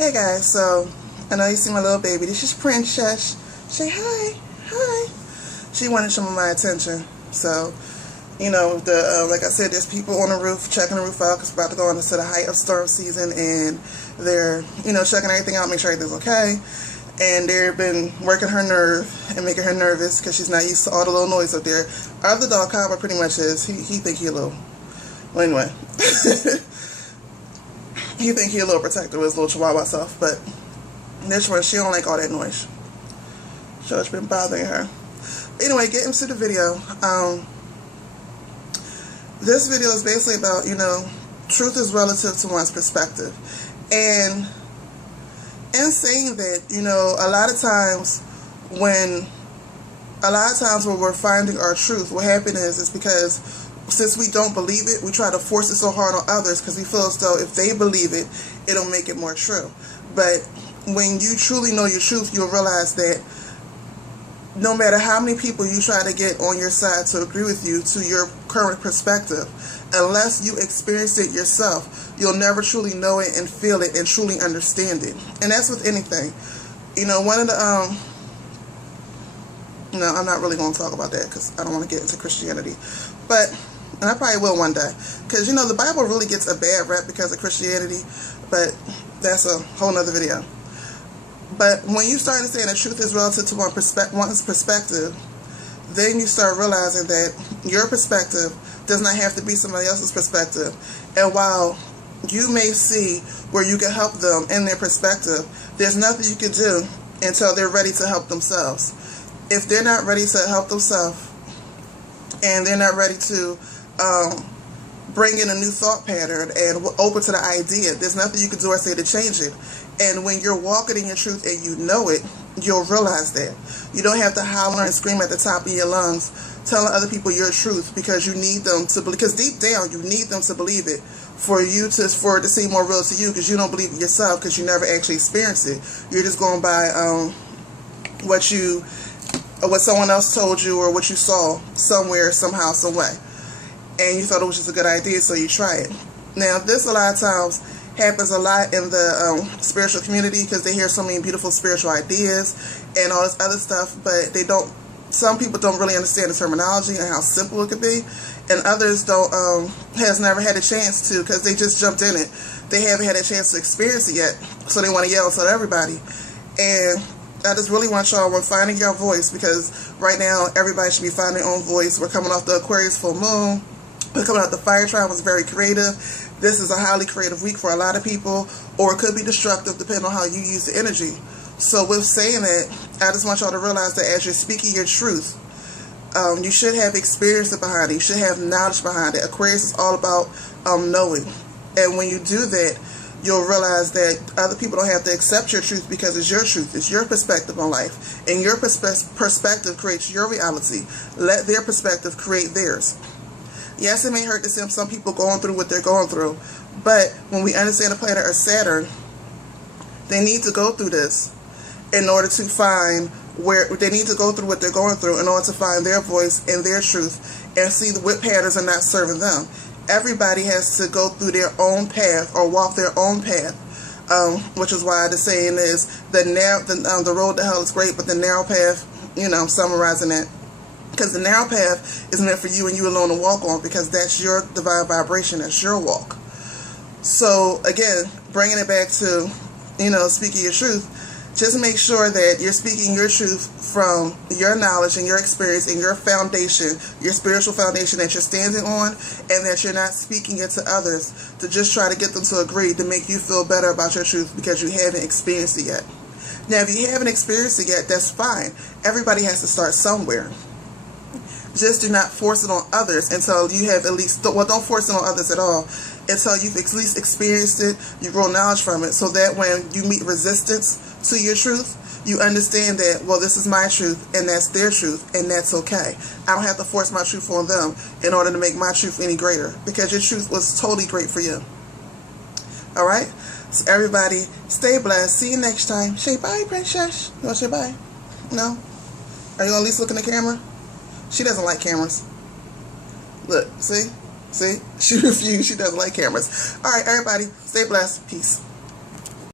Hey guys, so I know you see my little baby. This is Princess. Say hi, hi. She wanted some of my attention. So, you know, like I said, there's people on the roof checking the roof out because we're about to go into the height of storm season, and they're, checking everything out, make sure everything's okay. And they've been working her nerve and making her nervous because she's not used to all the little noise up there. Our other dog, Cobra, pretty much is. He think he a little. Well, anyway. He think he a little protective with his little chihuahua self, but this one, she don't like all that noise. So it's been bothering her. Anyway, getting to the video. This video is basically about, truth is relative to one's perspective. And in saying that, a lot of times when we're finding our truth, what happens is because since we don't believe it, we try to force it so hard on others because we feel as though if they believe it, it'll make it more true. But when you truly know your truth, you'll realize that no matter how many people you try to get on your side to agree with you to your current perspective, unless you experience it yourself, you'll never truly know it and feel it and truly understand it. And that's with anything. One of the, no, I'm not really going to talk about that because I don't want to get into Christianity. But, and I probably will one day. Because, the Bible really gets a bad rep because of Christianity. But that's a whole nother video. But when you start understanding that truth is relative to one's perspective, then you start realizing that your perspective does not have to be somebody else's perspective. And while you may see where you can help them in their perspective, there's nothing you can do until they're ready to help themselves. If they're not ready to help themselves, and they're not ready to bring in a new thought pattern and open to the idea, there's nothing you can do or say to change it. And when you're walking in your truth and you know it, you'll realize that. You don't have to holler and scream at the top of your lungs telling other people your truth because you need them to believe, because deep down you need them to believe it for it to seem more real to you, because you don't believe it yourself because you never actually experienced it. You're just going by what someone else told you or what you saw somewhere, somehow, some way. And you thought it was just a good idea, so you try it. Now, this a lot of times happens a lot in the spiritual community because they hear so many beautiful spiritual ideas and all this other stuff, but some people don't really understand the terminology and how simple it could be, and others has never had a chance to because they just jumped in it. They haven't had a chance to experience it yet, so they want to yell and tell everybody. And I just really want y'all, when finding your voice, because right now everybody should be finding their own voice. We're coming off the Aquarius full moon. We're coming out the fire trial was very creative. This is a highly creative week for a lot of people, or it could be destructive depending on how you use the energy. So with saying that, I just want y'all to realize that as you're speaking your truth, you should have experience behind it. You should have knowledge behind it. Aquarius is all about knowing. And when you do that, you'll realize that other people don't have to accept your truth because it's your truth. It's your perspective on life. And your perspective creates your reality. Let their perspective create theirs. Yes, it may hurt to see some people going through what they're going through. But when we understand the planet of Saturn, they need to go through this in order to find they need to go through what they're going through in order to find their voice and their truth and see what patterns are not serving them. Everybody has to go through their own path or walk their own path, which is why the saying is the road to hell is great, but the narrow path, I'm summarizing that, because the narrow path is meant for you and you alone to walk on, because that's your divine vibration, that's your walk. So again, bringing it back to, speaking your truth, just make sure that you're speaking your truth from your knowledge and your experience and your foundation, your spiritual foundation that you're standing on, and that you're not speaking it to others to just try to get them to agree to make you feel better about your truth because you haven't experienced it yet. Now, if you haven't experienced it yet, that's fine. Everybody has to start somewhere. Just do not force it on others until you have at least, don't force it on others at all until you've at least experienced it, you grow knowledge from it, so that when you meet resistance to your truth, you understand that, well, this is my truth and that's their truth, and that's okay. I don't have to force my truth on them in order to make my truth any greater, because your truth was totally great for you. Alright? So everybody, stay blessed. See you next time. Say bye, Princess. You want to say bye? No? Are you going to at least look in the camera? She doesn't like cameras. Look, see? She refused. She doesn't like cameras. Alright, everybody, stay blessed. Peace.